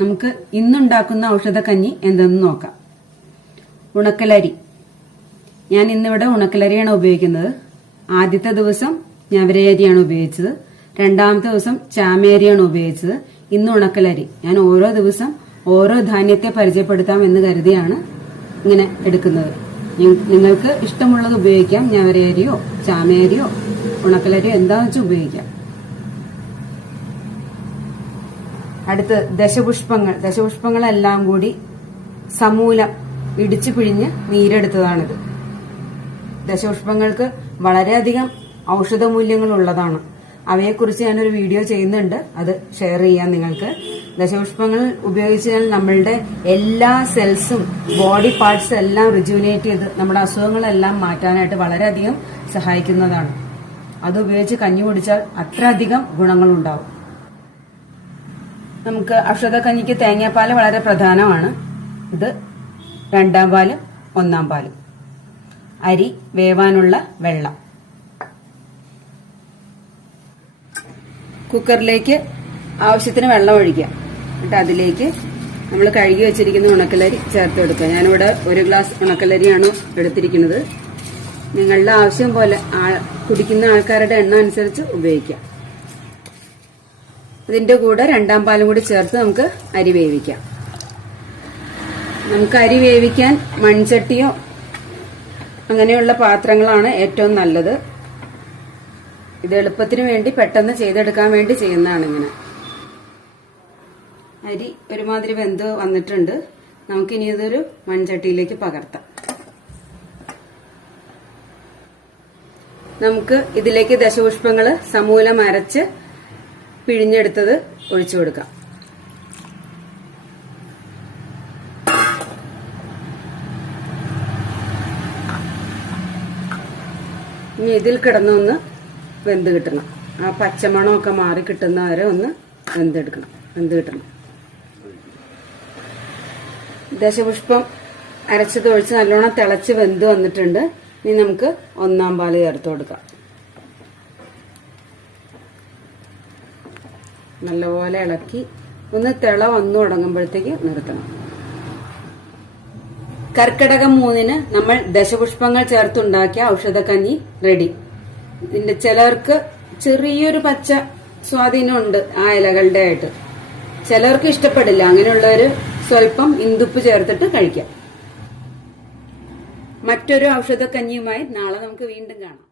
നമുക്ക് ഇന്നുണ്ടാക്കുന്ന ഔഷധക്കഞ്ഞി എന്തെന്ന് നോക്കാം. ഉണക്കലരി. ഞാൻ ഇന്നിവിടെ ഉണക്കലരിയാണ് ഉപയോഗിക്കുന്നത്. ആദ്യത്തെ ദിവസം ഞവരയരിയാണ് ഉപയോഗിച്ചത്. രണ്ടാമത്തെ ദിവസം ചാമയരിയാണ് ഉപയോഗിച്ചത്. ഇന്ന് ഉണക്കലരി. ഞാൻ ഓരോ ദിവസം ഓരോ ധാന്യത്തെ പരിചയപ്പെടുത്താം എന്ന് കരുതിയാണ് ഇങ്ങനെ എടുക്കുന്നത്. നിങ്ങൾക്ക് ഇഷ്ടമുള്ളത് ഉപയോഗിക്കാം. ഞവരയരിയോ ചാമയരിയോ ഉണക്കലരിയോ എന്താണെന്ന് വെച്ചാൽ ഉപയോഗിക്കാം. അടുത്ത് ദശപുഷ്പങ്ങളെല്ലാം കൂടി സമൂലം ഇടിച്ചു പിഴിഞ്ഞ് നീരെടുത്തതാണിത്. ദശപുഷ്പങ്ങൾക്ക് വളരെയധികം ഔഷധ മൂല്യങ്ങൾ ഉള്ളതാണ്. അവയെക്കുറിച്ച് ഞാനൊരു വീഡിയോ ചെയ്യുന്നുണ്ട്, അത് ഷെയർ ചെയ്യാം നിങ്ങൾക്ക്. ദശപുഷ്പങ്ങൾ ഉപയോഗിച്ചാൽ നമ്മളുടെ എല്ലാ സെൽസും ബോഡി പാർട്സും എല്ലാം റിജുവിനേറ്റ് ചെയ്ത് നമ്മുടെ അസുഖങ്ങളെല്ലാം മാറ്റാനായിട്ട് വളരെയധികം സഹായിക്കുന്നതാണ്. അത് ഉപയോഗിച്ച് കഞ്ഞി കുടിച്ചാൽ അത്രയധികം ഗുണങ്ങളുണ്ടാവും. നമുക്ക് ഔഷധക്കഞ്ഞിക്ക് തേങ്ങാപ്പാല് വളരെ പ്രധാനമാണ്. ഇത് 2ാം പാല് 1ാം പാല്. അരി വേവാനുള്ള വെള്ളം. കുക്കറിലേക്ക് ആവശ്യത്തിന് വെള്ളം ഒഴിക്കുക. എന്നിട്ട് അതിലേക്ക് നമ്മൾ കഴുകി വെച്ചിരിക്കുന്ന ഉണക്കലരി ചേർത്ത് കൊടുക്കുക. ഞാനിവിടെ 1 ഗ്ലാസ് ഉണക്കലരിയാണ് എടുത്തിരിക്കുന്നത്. നിങ്ങളുടെ ആവശ്യം പോലെ കുടിക്കുന്ന ആൾക്കാരുടെ എണ്ണം അനുസരിച്ച് ഉപയോഗിക്കാം. ഇതിന്റെ കൂടെ 2ാം പാലും കൂടി ചേർത്ത് നമുക്ക് അരി വേവിക്കാം. നമുക്ക് അരി വേവിക്കാൻ മൺചട്ടിയോ അങ്ങനെയുള്ള പാത്രങ്ങളാണ് ഏറ്റവും നല്ലത്. ഇത് എളുപ്പത്തിന് വേണ്ടി പെട്ടെന്ന് ചെയ്തെടുക്കാൻ വേണ്ടി ചെയ്യുന്നതാണ് ഇങ്ങനെ. അരി ഒരുമാതിരി വെന്ത് വന്നിട്ടുണ്ട്. നമുക്കിനി ഇതൊരു മൺചട്ടിയിലേക്ക് പകർത്താം. നമുക്ക് ഇതിലേക്ക് ദശപുഷ്പങ്ങള് സമൂലം അരച്ച് പിഴിഞ്ഞെടുത്തത് ഒഴിച്ചു കൊടുക്കാം. ഇനി ഇതിൽ കിടന്നൊന്ന് വെന്ത് കിട്ടണം. ആ പച്ചമണമൊക്കെ മാറി കിട്ടുന്ന വരെ ഒന്ന് വെന്ത് കിട്ടണം. ദശപുഷ്പം അരച്ചത് ഒഴിച്ച് നല്ലോണം തിളച്ച് വെന്ത് വന്നിട്ടുണ്ട്. ഇനി നമുക്ക് 1ാം പാല് ചേർത്ത് കൊടുക്കാം. നല്ലപോലെ ഇളക്കി ഒന്ന് തിള വന്നു തുടങ്ങുമ്പോഴത്തേക്ക് നിർത്തണം. കർക്കിടകം 3-ന് നമ്മൾ ദശപുഷ്പങ്ങൾ ചേർത്തുണ്ടാക്കിയ ഔഷധക്കഞ്ഞി റെഡി. ഇതിന്റെ ചിലർക്ക് ചെറിയൊരു പച്ച സ്വാധീനമുണ്ട് ആ ഇലകളുടെ ആയിട്ട്. ചിലർക്ക് ഇഷ്ടപ്പെടില്ല. അങ്ങനെയുള്ളവര് സ്വല്പം ഇന്ദുപ്പ് ചേർത്തിട്ട് കഴിക്കാം. മറ്റൊരു ഔഷധക്കഞ്ഞിയുമായി നാളെ നമുക്ക് വീണ്ടും കാണാം.